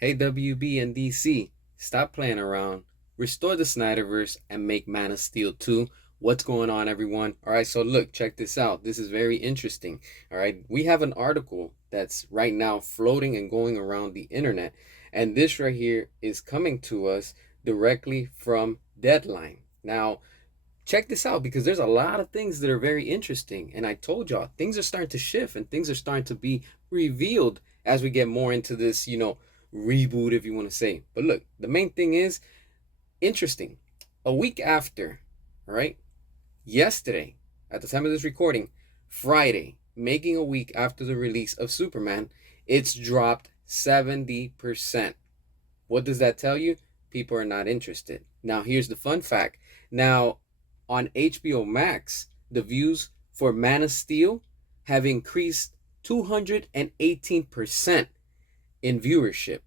Hey WB and DC, stop playing around. Restore the Snyderverse and make Man of Steel 2. What's going on, everyone? All right, so look, check this out. This is very interesting. All right, we have an article that's right now floating and going around the internet, and this right here is coming to us directly from Deadline. Now, check this out because there's a lot of things that are very interesting, and I told y'all things are starting to shift and things are starting to be revealed as we get more into this, reboot, if you want to say. But look, the main thing is interesting. A week after, all right, yesterday, at the time of this recording, Friday, making a week after the release of Superman, it's dropped 70%. What does that tell you? People are not interested. Now, here's the fun fact. Now, on HBO Max, the views for Man of Steel have increased 218% in viewership.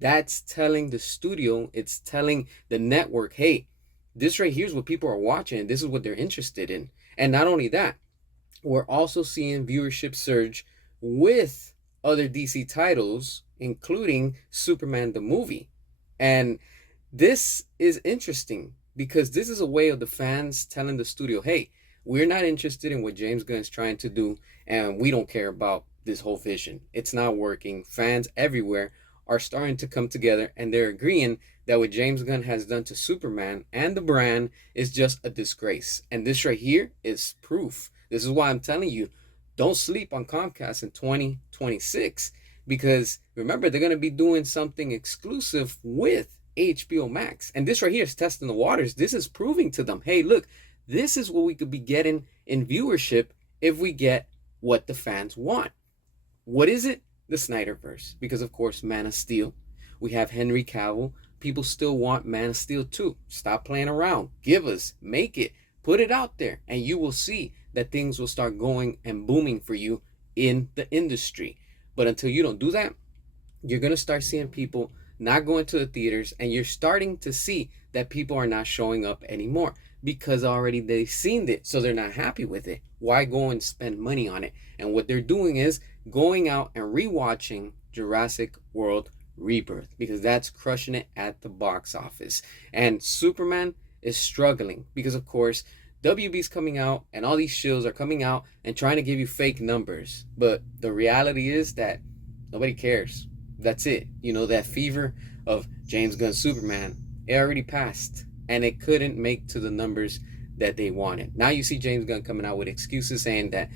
That's telling the studio, it's telling the network, hey, this right here is what people are watching. This is what they're interested in. And not only that, we're also seeing viewership surge with other DC titles, including Superman the movie. And this is interesting because this is a way of the fans telling the studio, hey, we're not interested in what James Gunn is trying to do, and we don't care about this whole vision. It's not working. Fans everywhere are starting to come together, and they're agreeing that what James Gunn has done to Superman and the brand is just a disgrace. And this right here is proof. This is why I'm telling you, don't sleep on Comcast in 2026, because remember, they're going to be doing something exclusive with HBO Max. And this right here is testing the waters. This is proving to them, hey, look, this is what we could be getting in viewership if we get what the fans want. What is it? The Snyderverse. Because, of course, Man of Steel. We have Henry Cavill. People still want Man of Steel 2. Stop playing around. Give us. Make it. Put it out there. And you will see that things will start going and booming for you in the industry. But until you don't do that, you're going to start seeing people not going to the theaters, and you're starting to see that people are not showing up anymore because already they've seen it, so they're not happy with it. Why go and spend money on it? And what they're doing is going out and rewatching Jurassic World Rebirth, because that's crushing it at the box office. And Superman is struggling because, of course, WB's coming out and all these shows are coming out and trying to give you fake numbers. But the reality is that nobody cares. That's it. That fever of James Gunn's Superman, it already passed, and it couldn't make to the numbers that they wanted. Now you see James Gunn coming out with excuses saying that,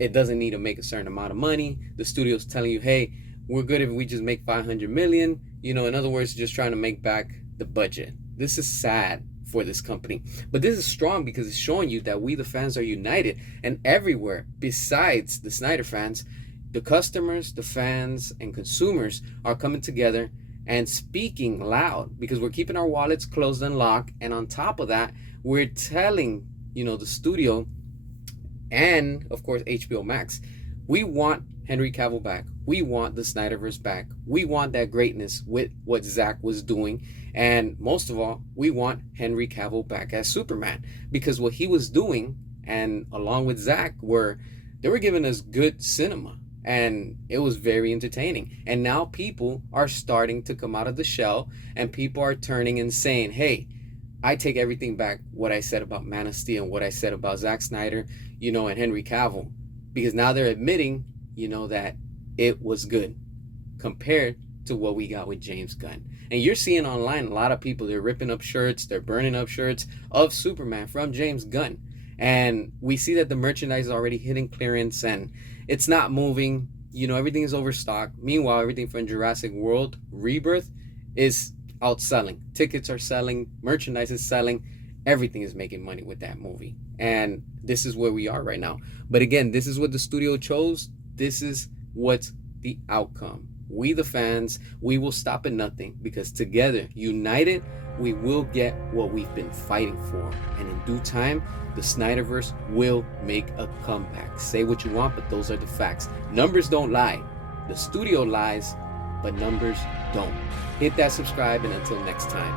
it doesn't need to make a certain amount of money. The studio's telling you, hey, we're good if we just make 500 million. In other words, just trying to make back the budget. This is sad for this company. But this is strong because it's showing you that we, the fans, are united. And everywhere besides the Snyder fans, the customers, the fans, and consumers are coming together and speaking loud, because we're keeping our wallets closed and locked. And on top of that, we're telling, the studio and, of course, HBO Max, we want Henry Cavill back. We want the Snyderverse back. We want that greatness with what Zack was doing. And most of all, we want Henry Cavill back as Superman, because what he was doing, and along with Zack, they were giving us good cinema. And it was very entertaining. And now people are starting to come out of the shell, and people are turning and saying, hey, I take everything back, what I said about Man of Steel and what I said about Zack Snyder, and Henry Cavill. Because now they're admitting, that it was good compared to what we got with James Gunn. And you're seeing online a lot of people, they're ripping up shirts, they're burning up shirts of Superman from James Gunn. And we see that the merchandise is already hitting clearance and it's not moving. Everything is overstocked. Meanwhile, everything from Jurassic World Rebirth is outselling. Tickets are selling. Merchandise is selling. Everything is making money with that movie. And this is where we are right now. But again, this is what the studio chose. This is what's the outcome. We, the fans, we will stop at nothing, because together, united, we will get what we've been fighting for. And in due time, the Snyderverse will make a comeback. Say what you want, but those are the facts. Numbers don't lie. The studio lies, but numbers don't. Hit that subscribe, and until next time.